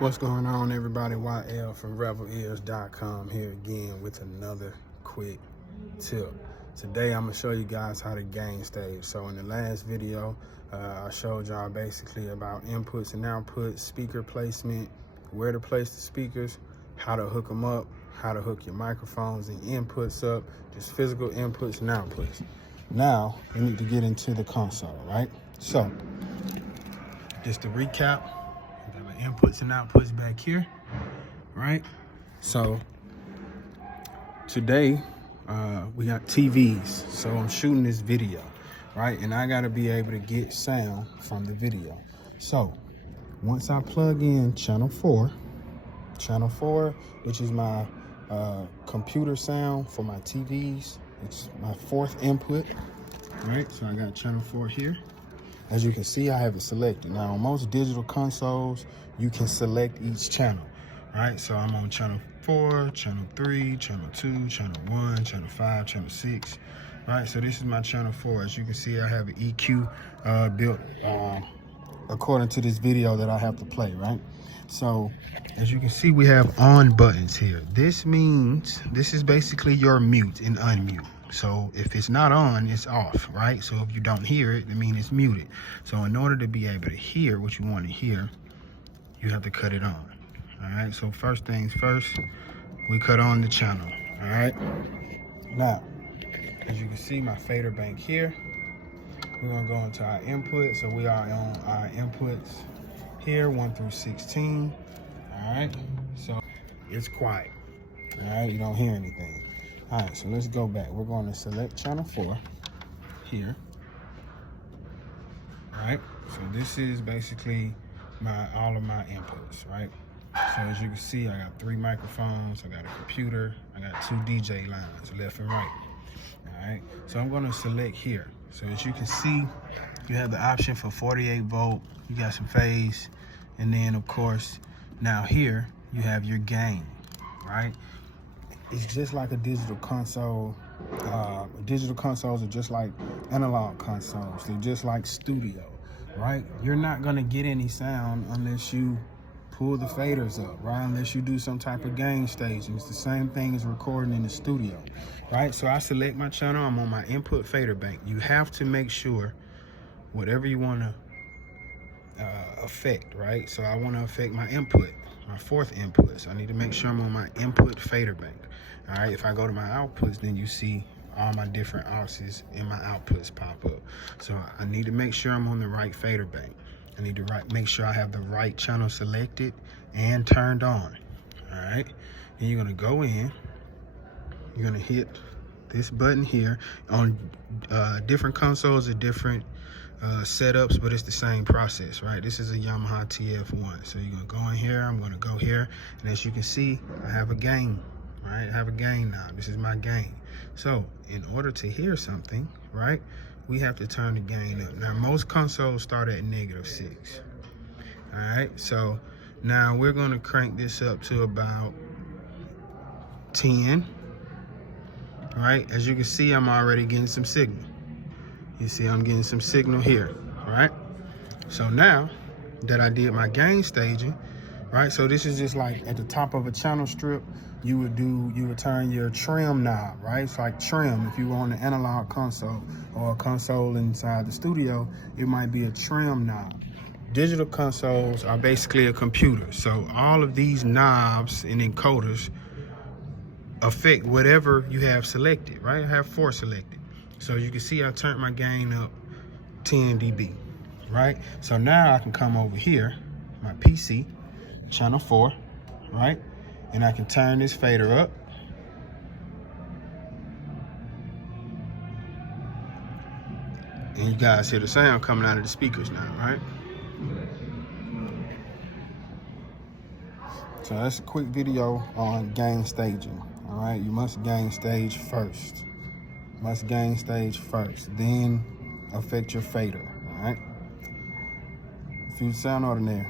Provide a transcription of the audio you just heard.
What's going on, everybody? YL from RevelEars.com here again with another quick tip. Today I'm gonna show you guys how to gain stage. So in the last video, I showed y'all basically about inputs and outputs, speaker placement, where to place the speakers, how to hook them up, how to hook your microphones and inputs up, just physical inputs and outputs. Now we need to get into the console, right? So just to recap, I got my inputs and outputs back here, right? So today we got TVs, so I'm shooting this video, right? And I gotta be able to get sound from the video. So once I plug in channel 4, which is my computer sound for my TVs, it's my 4th input, right? So I got channel 4 here. As you can see, I have it selected. Now, on most digital consoles, you can select each channel, right? So I'm on channel 4, channel 3, channel 2, channel 1, channel 5, channel 6, right? So this is my channel 4. As you can see, I have an EQ built according to this video that I have to play, right? So as you can see, we have on buttons here. This means this is basically your mute and unmute. So if it's not on, it's off, right? So if you don't hear it, I mean it's muted. So in order to be able to hear what you want to hear, you have to cut it on. All right, so first things first, we cut on the channel. All right, now as you can see, my fader bank here. We're gonna go into our input. So we are on our inputs here, 1 through 16. All right, so it's quiet. All right, you don't hear anything. All right, so let's go back. We're going to select channel 4 here. All right, so this is basically all of my inputs, right? So as you can see, I got 3 microphones, I got a computer, I got 2 DJ lines, left and right. All right, so I'm going to select here. So as you can see, you have the option for 48 volt, you got some phase, and then of course, now here, you have your gain, right? It's just like a digital console. Digital consoles are just like analog consoles. They're just like studio, right? You're not gonna get any sound unless you pull the faders up, right? Unless you do some type of gain staging. It's the same thing as recording in the studio, right? So I select my channel, I'm on my input fader bank. You have to make sure whatever you wanna affect, right? So I wanna affect my input, my 4th input. So I need to make sure I'm on my input fader bank. All right, if I go to my outputs, then you see all my different auxes in my outputs pop up. So I need to make sure I'm on the right fader bank. I need to make sure I have the right channel selected and turned on. All right, then you're gonna go in, you're gonna hit this button here. On different consoles are different setups, but it's the same process, right? This is a Yamaha TF1. So you're gonna go in here, I'm gonna go here, and as you can see, I have a gain, right? I have a gain now. This is my gain. So in order to hear something, right, we have to turn the gain up. Now most consoles start at -6. All right, so now we're gonna crank this up to about 10. Right, as you can see, I'm already getting some signal. You see I'm getting some signal here, right? So now that I did my gain staging, right? So this is just like at the top of a channel strip, you would turn your trim knob, right? It's like trim. If you were on the analog console or a console inside the studio, it might be a trim knob. Digital consoles are basically a computer. So all of these knobs and encoders affect whatever you have selected, right? I have 4 selected. So you can see I turned my gain up 10 dB, right? So now I can come over here, my PC, channel 4, right? And I can turn this fader up. And you guys hear the sound coming out of the speakers now, right? So that's a quick video on gain staging, all right? You must gain stage first. Must gain stage first, then affect your fader, all right? Feel the sound ordinary.